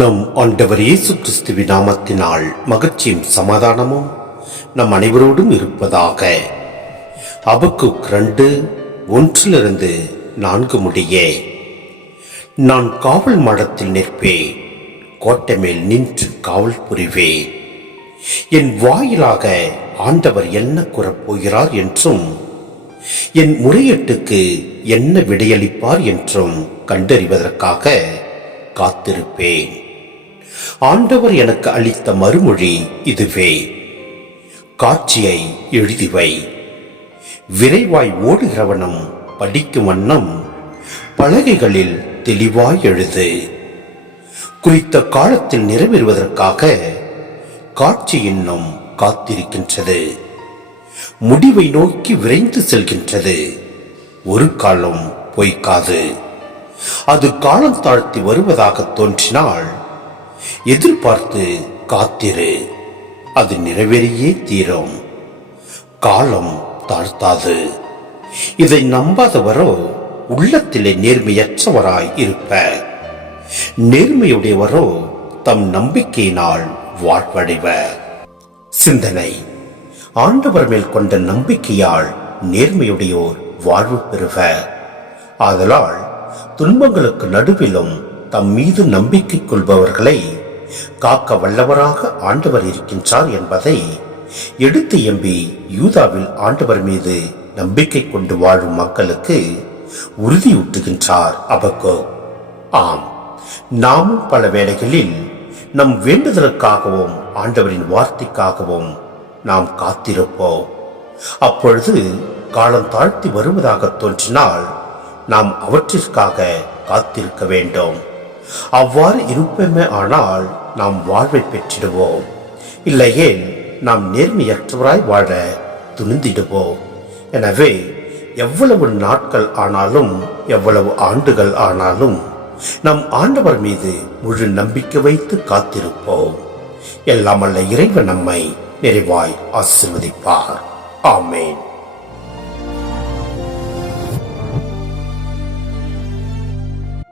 நம் ஆண்டவர் இயேசு கிறிஸ்துவின் நாமத்தினால் மகிழ்ச்சியும் சமாதானமும் நம் அனைவரோடும் இருப்பதாக. அபக்குக் 2:1-4 முடிய. நான் காவல் மாடத்தில் நிற்பேன், கோட்டை மேல் நின்று காவல் புரிவேன். என் வாயிலாக ஆண்டவர் என்ன கூறப்போகிறார் என்றும் என் முறையீட்டுக்கு என்ன விடையளிப்பார் என்றும் கண்டறிவதற்காக காத்திருப்பேன். ஆண்டவர் எனக்கு அளித்த மறுமொழி இதுவே: காட்சியை எழுதிவை, விரைவாய் ஓடுகிறவனும் படிக்கும் வண்ணம் பலகைகளில் தெளிவாய் எழுது. குறித்த காலத்தில் நிறைவேறுவதற்காக காட்சி இன்னும் காத்திருக்கின்றது, முடிவை நோக்கி விரைந்து செல்கின்றது. ஒரு காலம் பொய்க்காது. அது காலம் தாழ்த்தி வருவதாக தோன்றினால் எதிர்பார்த்து காத்திரு, அது நிறைவேறியே தீரும். காலம் தாழ்த்தாது. இதை நம்பாதவரோ உள்ளத்திலே நேர்மையற்றவராய் இருப்பர். நேர்மையுடையவரோ தம் நம்பிக்கையினால் வாழ்வடைவர். சிந்தனை: ஆண்டவர் மேல் கொண்ட நம்பிக்கையால் நேர்மையுடையோர் வாழ்வு பெறுவர். ஆதலால் துன்பங்களுக்கு நடுவிலும் தம் மீது நம்பிக்கை கொள்பவர்களை காக்க வல்லவராக ஆண்டவர் இருக்கின்றார் என்பதை எடுத்து எம்பி யூதாவில் ஆண்டவர் மீது நம்பிக்கை கொண்டு வாழும் மக்களுக்கு உறுதியூட்டுகின்றார் அபக்குக். ஆம், நாமும் பல வேளைகளில் நம் வேண்டுதலுக்காகவும் ஆண்டவரின் வார்த்தைக்காகவும் நாம் காத்திருப்போம். அப்பொழுது காலம் தாழ்த்தி வருவதாக தோன்றினால் நாம் அவற்றிற்காக காத்திருக்க வேண்டும். அவ்வாறு இருப்போமே ஆனால் நாம் வாழ்வை பெற்றிடுவோம். இல்லையே நாம் நேர்மையற்றவராய் வாழ துணிந்திடுவோம். எனவே எவ்வளவு நாட்கள் ஆனாலும், எவ்வளவு ஆண்டுகள் ஆனாலும் நம் ஆண்டவர் மீது முழு நம்பிக்கை வைத்து காத்திருப்போம். எல்லாம் அல்ல இறைவன் நம்மை நிறைவாய் ஆசீர்வதிப்பார். ஆமேன்.